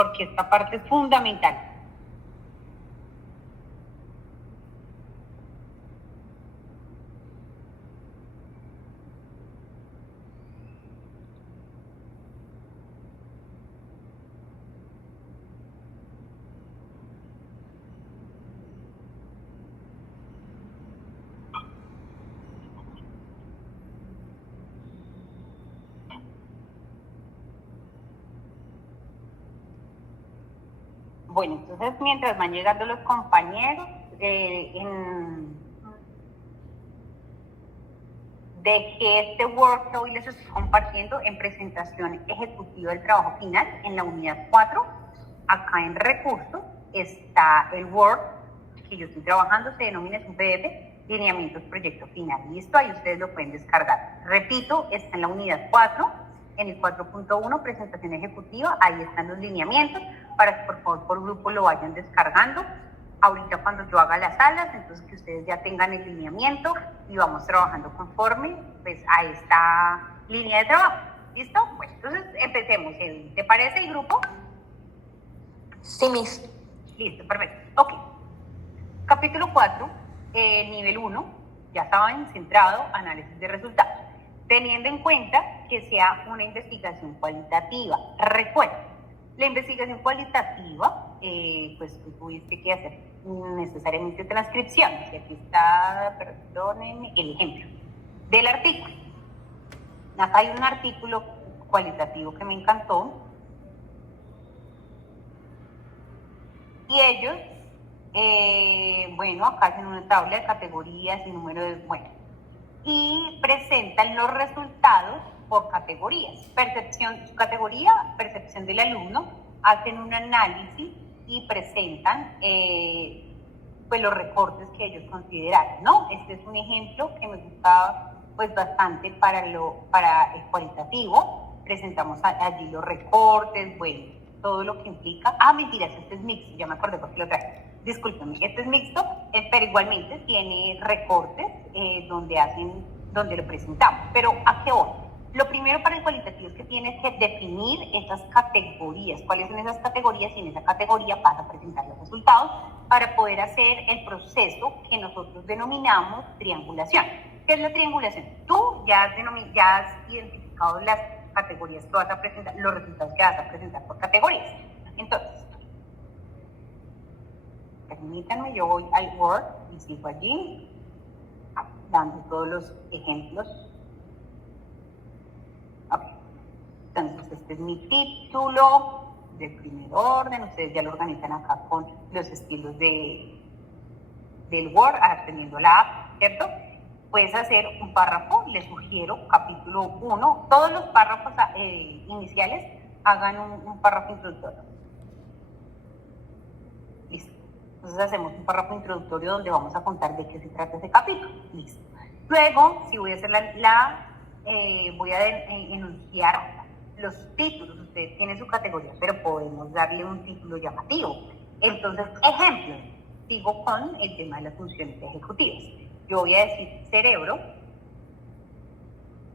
porque esta parte es fundamental. Bueno, entonces mientras van llegando los compañeros, dejé este Word que hoy les estoy compartiendo en presentación ejecutiva del trabajo final en la unidad 4. Acá en recursos está el Word que yo estoy trabajando, se denomina un PDF, lineamientos proyecto final. Listo, ahí ustedes lo pueden descargar. Repito, está en la unidad 4. En el 4.1, presentación ejecutiva, ahí están los lineamientos para que por favor por grupo lo vayan descargando. Ahorita cuando yo haga las salas, entonces que ustedes ya tengan el lineamiento y vamos trabajando conforme pues, a esta línea de trabajo. ¿Listo? Bueno, entonces empecemos. ¿Te parece el grupo? Sí, Miss. Listo, perfecto. Ok. Capítulo 4, nivel 1, ya saben, centrado, análisis de resultados. Teniendo en cuenta que sea una investigación cualitativa. Recuerda, la investigación cualitativa, pues tú tuviste que hacer necesariamente transcripciones. Y aquí está, perdónenme, el ejemplo del artículo. Acá hay un artículo cualitativo que me encantó. Y ellos, bueno, acá hacen una tabla de categorías y número de, bueno, y presentan los resultados por categorías. Percepción, su categoría, percepción del alumno, hacen un análisis y presentan pues los recortes que ellos consideraron, ¿no? Este es un ejemplo que me gustaba pues bastante para el cualitativo. Presentamos allí los recortes, bueno, todo lo que implica. Ah, mentiras, este es mixto, ya me acordé porque lo traje. Discúlpenme, este es mixto, pero igualmente tiene recortes donde lo presentamos. Pero ¿a qué voy? Lo primero para el cualitativo es que tienes que definir esas categorías. ¿Cuáles son esas categorías? Y en esa categoría vas a presentar los resultados para poder hacer el proceso que nosotros denominamos triangulación. ¿Qué es la triangulación? Tú ya has identificado las categorías que vas a presentar, los resultados que vas a presentar por categorías. Entonces, permítanme, yo voy al Word y sigo allí, dando todos los ejemplos. Okay. Entonces, este es mi título de primer orden. Ustedes ya lo organizan acá con los estilos del Word, teniendo la app, ¿cierto? Puedes hacer un párrafo, les sugiero, capítulo 1, todos los párrafos iniciales hagan un párrafo introductorio. Listo. Entonces hacemos un párrafo introductorio donde vamos a contar de qué se trata ese capítulo. Listo. Luego, si voy a hacer voy a enunciar los títulos. Usted tiene su categoría, pero podemos darle un título llamativo. Entonces, ejemplo, sigo con el tema de las funciones ejecutivas. Yo voy a decir cerebro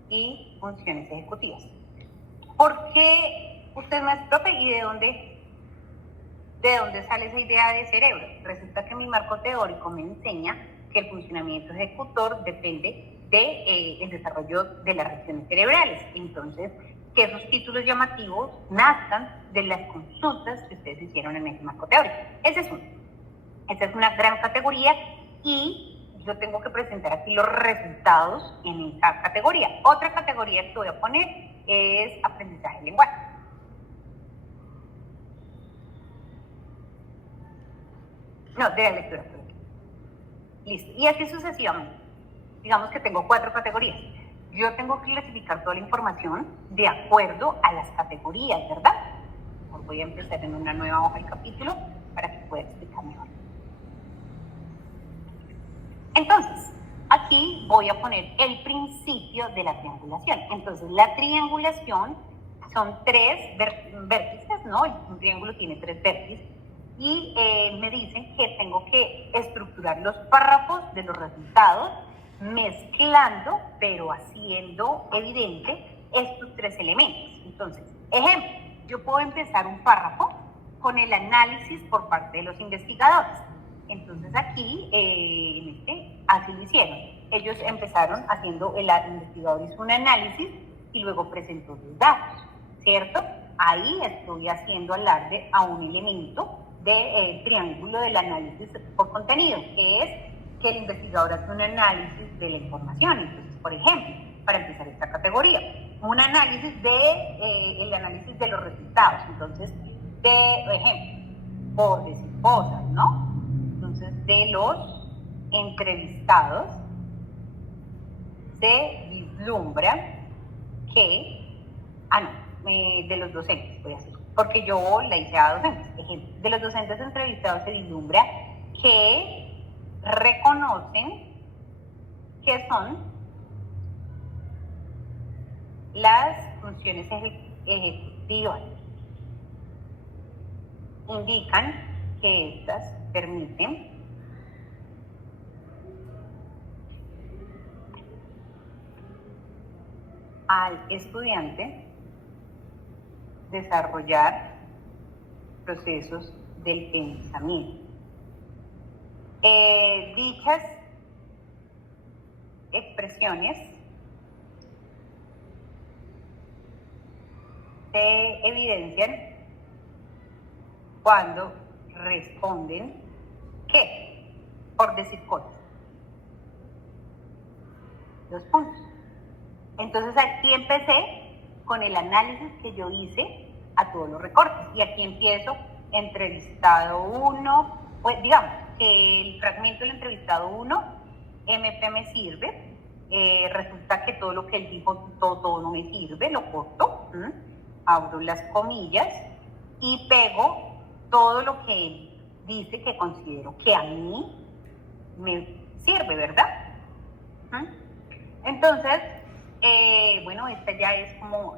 y funciones ejecutivas. ¿Por qué usted no es profe y de dónde sale esa idea de cerebro? Resulta que mi marco teórico me enseña que el funcionamiento ejecutor depende del desarrollo de las regiones cerebrales. Entonces, que esos títulos llamativos nazcan de las consultas que ustedes hicieron en ese marco teórico. Esa es una gran categoría y yo tengo que presentar aquí los resultados en esa categoría. Otra categoría que voy a poner es aprendizaje de lenguaje. No, de la lectura. Listo. Y así sucesivamente. Digamos que tengo 4 categorías. Yo tengo que clasificar toda la información de acuerdo a las categorías, ¿verdad? Pues voy a empezar en una nueva hoja del capítulo para que pueda explicar mejor. Entonces, aquí voy a poner el principio de la triangulación. Entonces, la triangulación son 3 vértices, ¿no? Un triángulo tiene 3 vértices. Y me dicen que tengo que estructurar los párrafos de los resultados mezclando, pero haciendo evidente estos 3 elementos. Entonces, ejemplo, yo puedo empezar un párrafo con el análisis por parte de los investigadores. Entonces aquí, así lo hicieron. Ellos empezaron haciendo, el investigador hizo un análisis y luego presentó los datos, ¿cierto? Ahí estoy haciendo alarde a un elemento del triángulo del análisis por contenido, que es que el investigador hace un análisis de la información. Entonces, por ejemplo, para empezar esta categoría, un análisis el análisis de los resultados. Entonces, ejemplo, por decir cosas, ¿no? Entonces, de los entrevistados se vislumbra que, de los docentes, voy a hacer, porque yo la hice a docentes. Ejemplo, de los docentes entrevistados se vislumbra que reconocen que son las funciones ejecutivas. Indican que estas permiten al estudiante desarrollar procesos del pensamiento. Dichas expresiones se evidencian cuando responden ¿qué? Por decir cosas. 2 puntos. Entonces aquí empecé con el análisis que yo hice a todos los recortes. Y aquí empiezo entrevistado 1, pues digamos que el fragmento del entrevistado 1, MP me sirve. Resulta que todo lo que él dijo, todo no me sirve, lo corto, abro las comillas y pego todo lo que él dice que considero que a mí me sirve, ¿verdad? Entonces, bueno, esta ya es como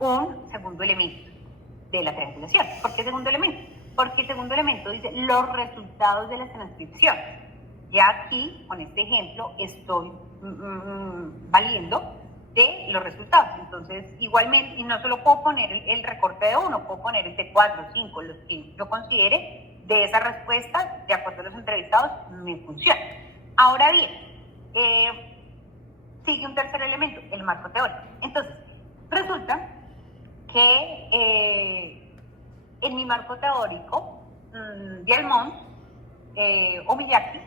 un segundo elemento de la triangulación. ¿Por qué segundo elemento? Porque el segundo elemento dice los resultados de las transcripciones. Ya aquí, con este ejemplo, estoy valiendo de los resultados. Entonces, igualmente, y no solo puedo poner el recorte de 1, puedo poner el de 4, 5, los que yo considere de esa respuesta, de acuerdo a los entrevistados, me funciona. Ahora bien, sigue un tercer elemento, el marco teórico. Entonces, resulta que en mi marco teórico, Dialmont o Miyake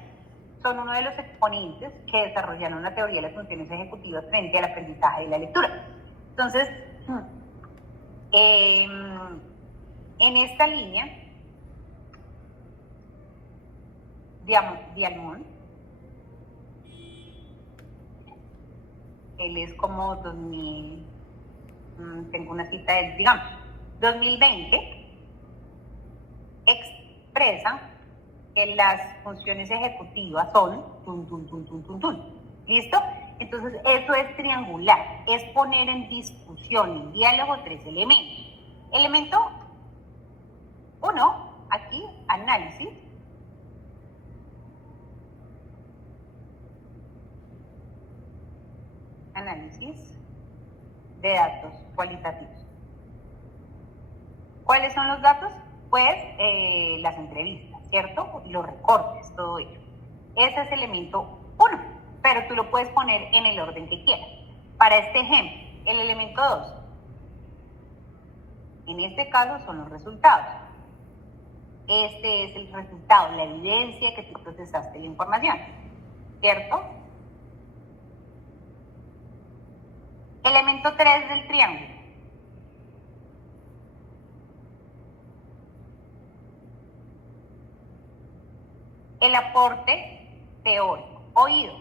son uno de los exponentes que desarrollaron una teoría de las funciones ejecutivas frente al aprendizaje de la lectura. Entonces, en esta línea, Dialmont, él es como 2000, tengo una cita de, digamos, 2020, expresa que las funciones ejecutivas son ¿listo? Entonces eso es triangular, es poner en discusión, en diálogo 3 elementos. Elemento 1, aquí, análisis. Análisis de datos cualitativos. ¿Cuáles son los datos? Pues las entrevistas, ¿cierto? Los recortes, todo ello. Ese es el elemento 1, pero tú lo puedes poner en el orden que quieras. Para este ejemplo, el elemento 2, en este caso son los resultados. Este es el resultado, la evidencia que tú procesaste la información, ¿cierto? Elemento 3 del triángulo. El aporte teórico. Oído.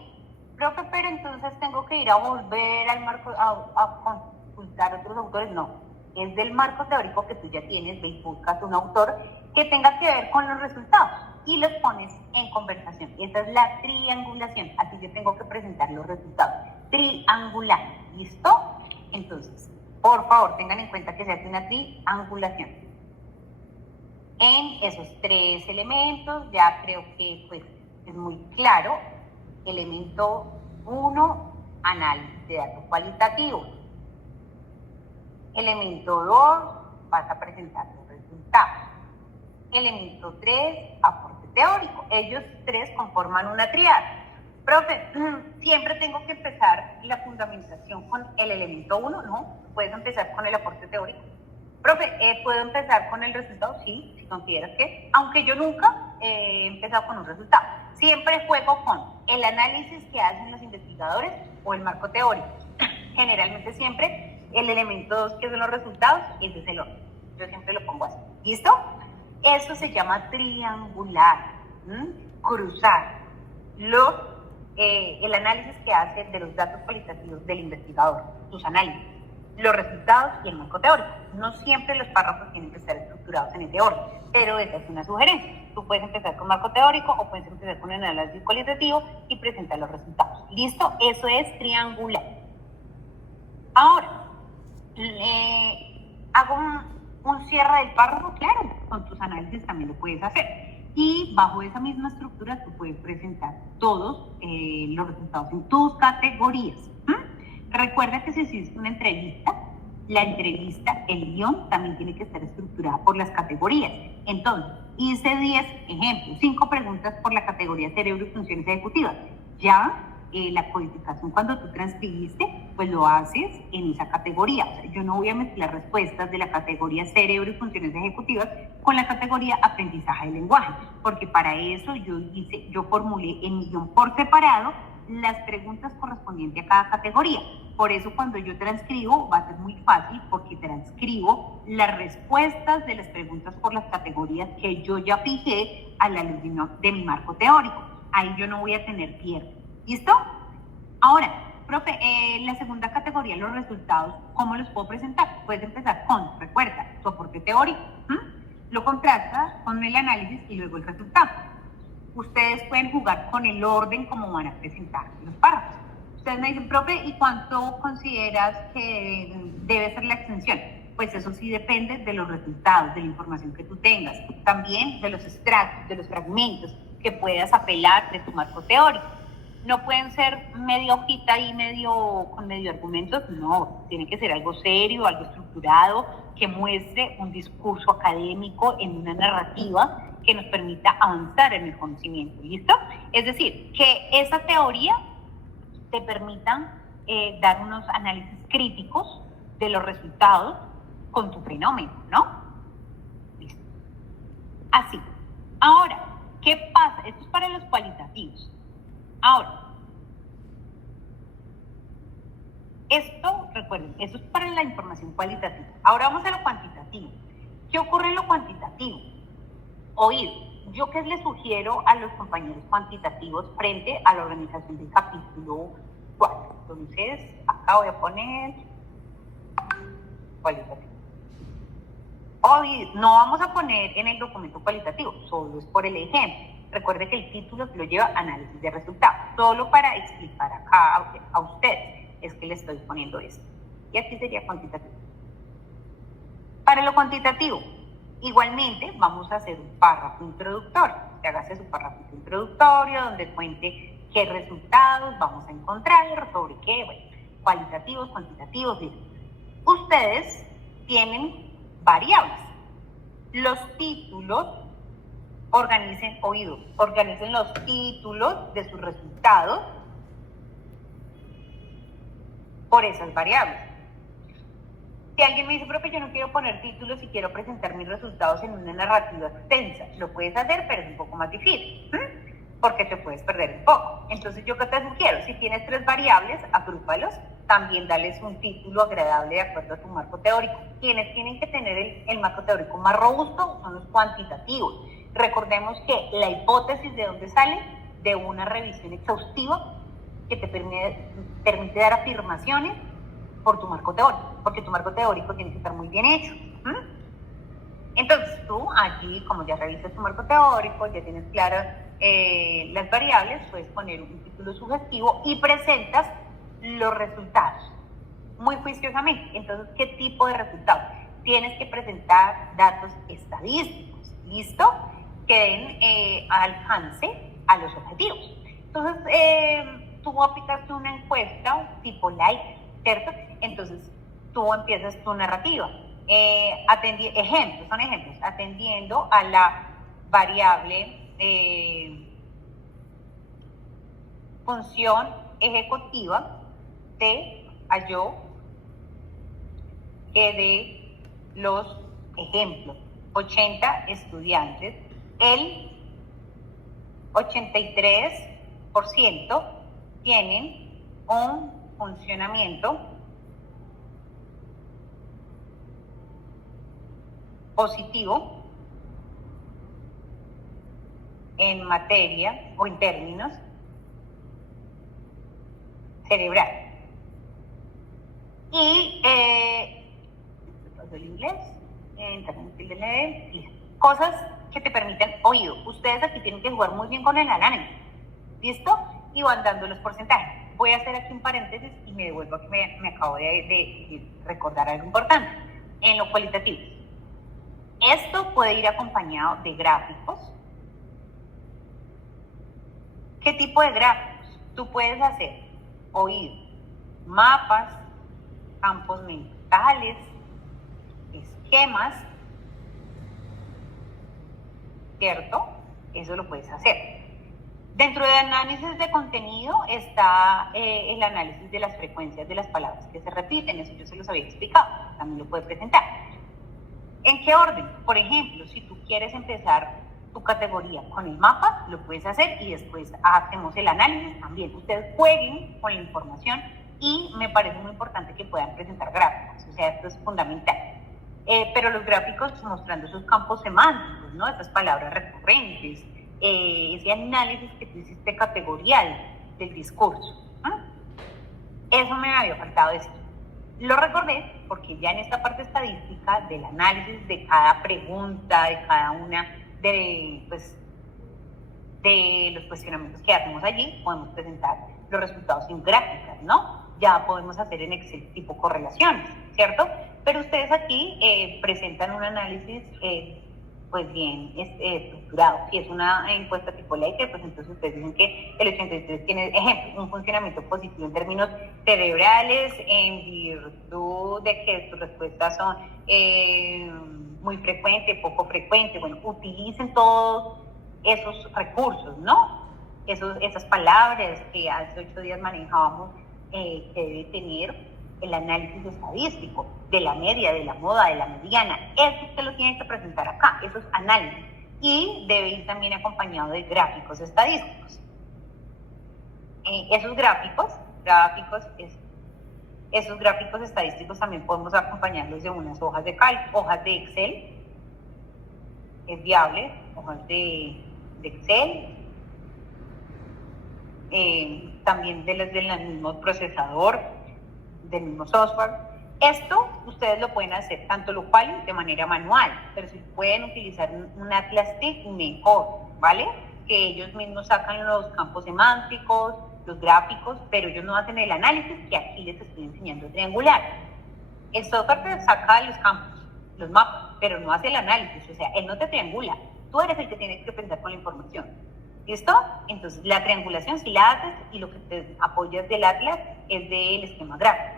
Profe, pero entonces tengo que ir a volver al marco, a consultar otros autores. No, es del marco teórico que tú ya tienes, ve y buscas un autor que tenga que ver con los resultados y los pones en conversación. Esa es la triangulación. Así yo tengo que presentar los resultados. Triangular. ¿Listo? Entonces, por favor, tengan en cuenta que se hace una triangulación. En esos 3 elementos, ya creo que pues, es muy claro. Elemento 1, análisis de datos cualitativos. Elemento 2, vas a presentar los resultados. Elemento 3, aporte teórico. Ellos tres conforman una triada. Profe, siempre tengo que empezar la fundamentación con el elemento 1, ¿no? Puedes empezar con el aporte teórico. Profe, ¿puedo empezar con el resultado? Sí, si consideras que, aunque yo nunca he empezado con un resultado. Siempre juego con el análisis que hacen los investigadores o el marco teórico. Generalmente siempre el elemento 2, que son los resultados, ese es el orden. Yo siempre lo pongo así. ¿Listo? Eso se llama triangular, cruzar el análisis que hace de los datos cualitativos del investigador, sus análisis, los resultados y el marco teórico. No siempre los párrafos tienen que estar estructurados en ese orden, pero esa es una sugerencia. Tú puedes empezar con marco teórico o puedes empezar con el análisis cualitativo y presentar los resultados. ¿Listo? Eso es triangular. Ahora, hago un cierre del párrafo, claro, con tus análisis también lo puedes hacer. Y bajo esa misma estructura tú puedes presentar todos los resultados en tus categorías. Recuerda que si hiciste una entrevista, la entrevista, el guión, también tiene que estar estructurada por las categorías. Entonces, hice 10 ejemplos, 5 preguntas por la categoría cerebro y funciones ejecutivas. Ya la codificación, cuando tú transcribiste, pues lo haces en esa categoría. O sea, yo no voy a mezclar respuestas de la categoría cerebro y funciones ejecutivas con la categoría aprendizaje del lenguaje, porque para eso yo formulé en mi guión por separado las preguntas correspondientes a cada categoría. Por eso cuando yo transcribo va a ser muy fácil, porque transcribo las respuestas de las preguntas por las categorías que yo ya fijé a la luz de mi marco teórico. Ahí yo no voy a tener pierde. ¿Listo? Ahora, profe, la segunda categoría, los resultados, ¿cómo los puedo presentar? Puedes empezar con, recuerda, tu aporte teórico, lo contrastas con el análisis y luego el resultado. Ustedes pueden jugar con el orden como van a presentar los párrafos. Ustedes me dicen, profe, ¿y cuánto consideras que debe ser la extensión? Pues eso sí depende de los resultados, de la información que tú tengas, también de los extractos, de los fragmentos que puedas apelar de tu marco teórico. No pueden ser media hojita y con medio argumentos, no, tiene que ser algo serio, algo estructurado, que muestre un discurso académico en una narrativa que nos permita avanzar en el conocimiento, ¿listo? Es decir, que esa teoría te permita dar unos análisis críticos de los resultados con tu fenómeno, ¿no? Listo. Así. Ahora, ¿qué pasa? Esto es para los cualitativos. Ahora, esto, recuerden, eso es para la información cualitativa. Ahora vamos a lo cuantitativo. ¿Qué ocurre en lo cuantitativo? Oír, yo qué les sugiero a los compañeros cuantitativos frente a la organización del capítulo 4. Entonces, acá voy a poner cualitativo. Oír, no vamos a poner en el documento cualitativo, solo es por el ejemplo. Recuerde que el título lo lleva análisis de resultados, solo para explicar acá a ustedes es que le estoy poniendo esto. Y aquí sería cuantitativo. Para lo cuantitativo, igualmente vamos a hacer un párrafo introductorio. Que hágase su párrafo introductorio donde cuente qué resultados vamos a encontrar, sobre qué, bueno, cualitativos, cuantitativos. Bien. Ustedes tienen variables. Los títulos, organicen los títulos de sus resultados por esas variables. Si alguien me dice, profe, yo no quiero poner títulos y quiero presentar mis resultados en una narrativa extensa, lo puedes hacer, pero es un poco más difícil, porque te puedes perder un poco. Entonces, ¿yo qué te sugiero? Si tienes 3 variables, agrúpalos, también dales un título agradable de acuerdo a tu marco teórico. Quienes tienen que tener el marco teórico más robusto son los cuantitativos. Recordemos que la hipótesis de dónde sale de una revisión exhaustiva que te permite dar afirmaciones por tu marco teórico, porque tu marco teórico tiene que estar muy bien hecho. Entonces tú allí, como ya revisas tu marco teórico, ya tienes claras las variables, puedes poner un título sugestivo y presentas los resultados muy juiciosamente. Entonces, ¿qué tipo de resultados? Tienes que presentar datos estadísticos, ¿listo? Que den alcance a los objetivos. Entonces, tú aplicaste una encuesta tipo like, ¿cierto? Entonces, tú empiezas tu narrativa. son ejemplos, atendiendo a la variable función ejecutiva de yo que de los ejemplos 80 estudiantes, el 83% tienen un funcionamiento positivo en materia o en términos cerebral. Y el inglés, cosas que te permiten oído. Ustedes aquí tienen que jugar muy bien con el análisis, ¿listo? Y van dando los porcentajes. Voy a hacer aquí un paréntesis y me devuelvo a que me acabo de recordar algo importante. En lo cualitativo, esto puede ir acompañado de gráficos. ¿Qué tipo de gráficos? Tú puedes hacer oído, mapas, campos mentales, esquemas, ¿cierto? Eso lo puedes hacer. Dentro de análisis de contenido está el análisis de las frecuencias de las palabras que se repiten. Eso yo se los había explicado, también lo puedes presentar. ¿En qué orden? Por ejemplo, si tú quieres empezar tu categoría con el mapa, lo puedes hacer y después hacemos el análisis también. Ustedes jueguen con la información y me parece muy importante que puedan presentar gráficos, o sea, esto es fundamental. Pero los gráficos mostrando esos campos semánticos, ¿no? Esas palabras recurrentes, ese análisis que tú hiciste categorial del discurso. Eso me había faltado decir. Lo recordé porque ya en esta parte estadística del análisis de cada pregunta, de cada una de los cuestionamientos que hacemos allí, podemos presentar los resultados en gráficas, ¿no? Ya podemos hacer en Excel tipo correlaciones, ¿cierto? Pero ustedes aquí presentan un análisis pues bien estructurado. Si es una encuesta tipo Likert, pues entonces ustedes dicen que el 83 tiene, ejemplo, un funcionamiento positivo en términos cerebrales en virtud de que sus respuestas son muy frecuentes, poco frecuentes. Bueno, utilicen todos esos recursos, ¿no? Esas palabras que hace 8 días manejábamos, que debe tener el análisis estadístico de la media, de la moda, de la mediana. Eso usted lo tiene que presentar acá, esos análisis. Y debe ir también acompañado de gráficos estadísticos. Esos gráficos estadísticos también podemos acompañarlos de unas hojas de hojas de Excel. Es viable, hojas de Excel. También del mismo procesador, del mismo software. Esto ustedes lo pueden hacer tanto local de manera manual, pero si pueden utilizar un Atlas TIC, mejor, ¿vale? Que ellos mismos sacan los campos semánticos, los gráficos, pero ellos no hacen el análisis que aquí les estoy enseñando triangular. El software te saca los campos, los mapas, pero no hace el análisis, o sea, él no te triangula, tú eres el que tienes que pensar con la información. ¿Listo? Entonces, la triangulación sí la haces y lo que te apoyas del Atlas es del esquema gráfico.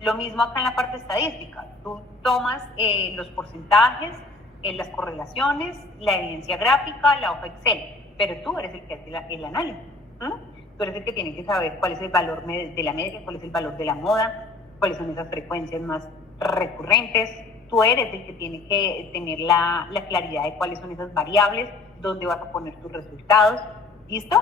Lo mismo acá en la parte estadística. Tú tomas los porcentajes, las correlaciones, la evidencia gráfica, la hoja Excel, pero tú eres el que hace el análisis. Tú eres el que tiene que saber cuál es el valor de la media, cuál es el valor de la moda, cuáles son esas frecuencias más recurrentes. Tú eres el que tiene que tener la claridad de cuáles son esas variables, dónde vas a poner tus resultados. ¿Listo?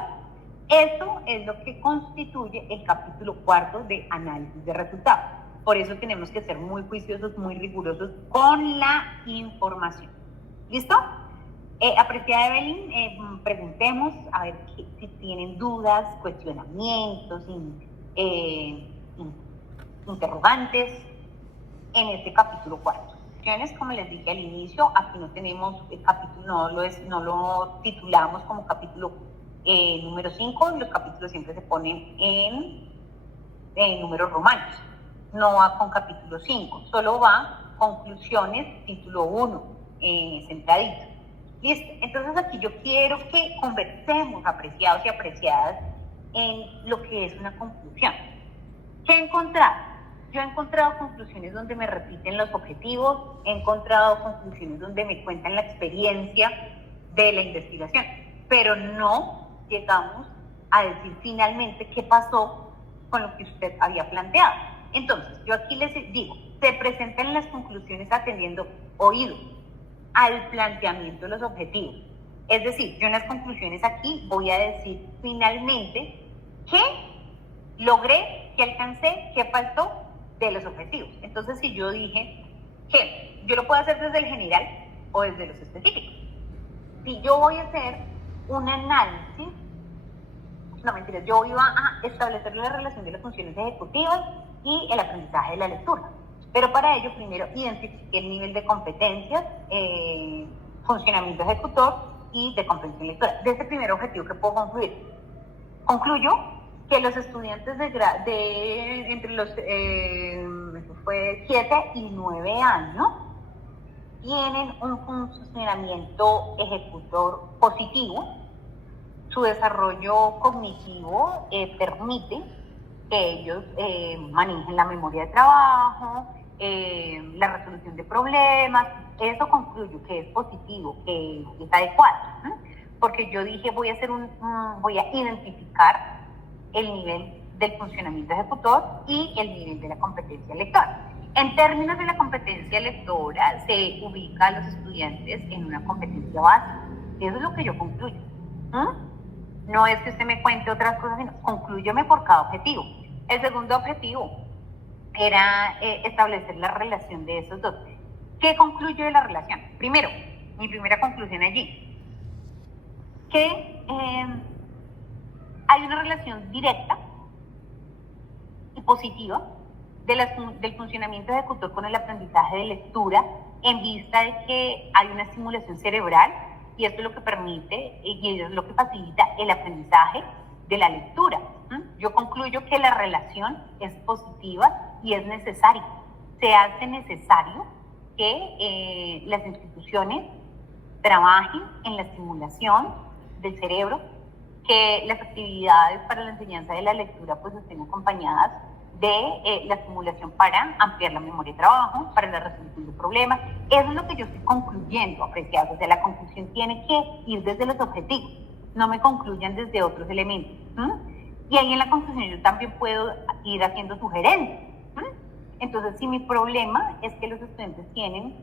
Esto es lo que constituye el capítulo 4 de análisis de resultados. Por eso tenemos que ser muy juiciosos, muy rigurosos con la información. ¿Listo? Apreciada Evelyn, preguntemos a ver si tienen dudas, cuestionamientos, interrogantes en este capítulo 4. Como les dije al inicio, aquí no tenemos el capítulo, no lo titulamos como capítulo número 5, los capítulos siempre se ponen en números romanos, no va con capítulo 5, solo va conclusiones, título 1, centradito. ¿Listo? Entonces aquí yo quiero que conversemos, apreciados y apreciadas, en lo que es una conclusión. ¿Qué encontrar? yo he encontrado conclusiones donde me repiten los objetivos, he encontrado conclusiones donde me cuentan la experiencia de la investigación, pero no llegamos a decir finalmente qué pasó con lo que usted había planteado. Entonces, yo aquí les digo, se presentan las conclusiones atendiendo oído al planteamiento de los objetivos. Es decir, yo en las conclusiones aquí voy a decir finalmente qué logré, qué alcancé, qué faltó de los objetivos. Entonces, si yo dije que yo lo puedo hacer desde el general o desde los específicos. Si yo voy a hacer un análisis, no mentiras, yo iba a establecer la relación de las funciones ejecutivas y el aprendizaje de la lectura. Pero para ello, primero identifiqué el nivel de competencias, funcionamiento ejecutor y de comprensión lectora. De ese primer objetivo que puedo concluir. Concluyo que los estudiantes entre los 7 y 9 años tienen un funcionamiento ejecutor positivo. Su desarrollo cognitivo permite que ellos manejen la memoria de trabajo, la resolución de problemas. Eso concluyo que es positivo, que es adecuado, ¿no? Porque yo dije voy a identificar el nivel del funcionamiento ejecutor y el nivel de la competencia lectora. En términos de la competencia lectora, se ubica a los estudiantes en una competencia básica. Eso es lo que yo concluyo. No es que usted me cuente otras cosas, sino conclúyeme por cada objetivo. El segundo objetivo era establecer la relación de esos dos. ¿Qué concluyo de la relación? Primero, mi primera conclusión allí, que hay una relación directa y positiva del funcionamiento ejecutor con el aprendizaje de lectura, en vista de que hay una estimulación cerebral y esto es lo que permite y es lo que facilita el aprendizaje de la lectura. Yo concluyo que la relación es positiva y es necesaria. Se hace necesario que las instituciones trabajen en la estimulación del cerebro, que las actividades para la enseñanza de la lectura pues estén acompañadas de la estimulación para ampliar la memoria de trabajo, para la resolución de problemas. Eso es lo que yo estoy concluyendo, apreciados. O sea, la conclusión tiene que ir desde los objetivos, no me concluyan desde otros elementos. Y ahí en la conclusión yo también puedo ir haciendo sugerencias. Entonces, si mi problema es que los estudiantes tienen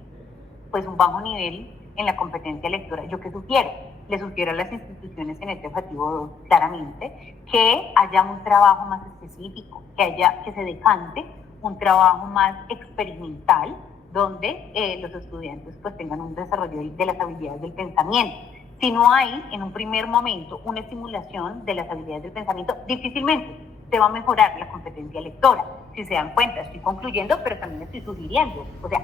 pues un bajo nivel en la competencia lectora, ¿yo qué sugiero? Le sugiero a las instituciones en este objetivo 2 claramente que haya un trabajo más específico, que se decante un trabajo más experimental, donde los estudiantes pues tengan un desarrollo de las habilidades del pensamiento. Si no hay en un primer momento una estimulación de las habilidades del pensamiento, difícilmente se va a mejorar la competencia lectora. Si se dan cuenta, estoy concluyendo, pero también estoy sugiriendo. O sea,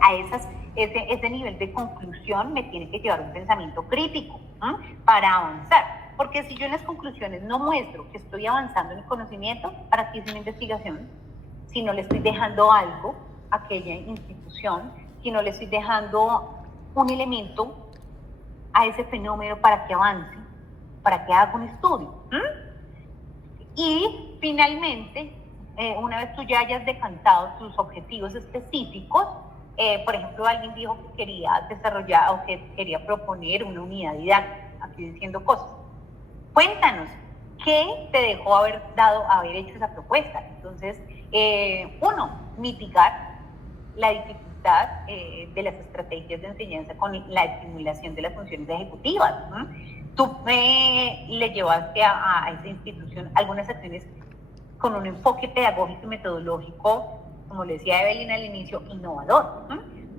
ese nivel de conclusión me tiene que llevar un pensamiento crítico para avanzar. Porque si yo en las conclusiones no muestro que estoy avanzando en el conocimiento, ¿para qué es una investigación? Si no le estoy dejando algo a aquella institución, si no le estoy dejando un elemento a ese fenómeno para que avance, para que haga un estudio. Y finalmente, una vez tú ya hayas decantado tus objetivos específicos, por ejemplo, alguien dijo que quería desarrollar o que quería proponer una unidad didáctica, aquí diciendo cosas. Cuéntanos, ¿qué te dejó haber hecho esa propuesta? Entonces, uno, mitigar la dificultad de las estrategias de enseñanza con la estimulación de las funciones ejecutivas. Tú le llevaste a esa institución algunas acciones con un enfoque pedagógico y metodológico, como le decía Evelyn al inicio, innovador,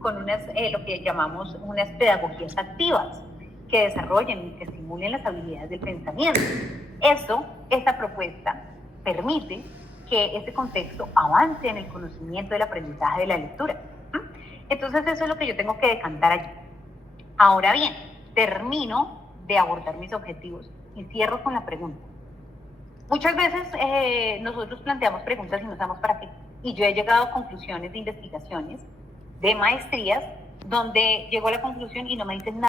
con lo que llamamos unas pedagogías activas que desarrollen y que estimulen las habilidades del pensamiento. Esta propuesta permite que ese contexto avance en el conocimiento del aprendizaje de la lectura. Entonces eso es lo que yo tengo que decantar allí. Ahora bien, termino de abordar mis objetivos y cierro con la pregunta. Muchas veces nosotros planteamos preguntas y no sabemos para qué. Y yo he llegado a conclusiones de investigaciones, de maestrías, donde llego a la conclusión y no me dicen nada.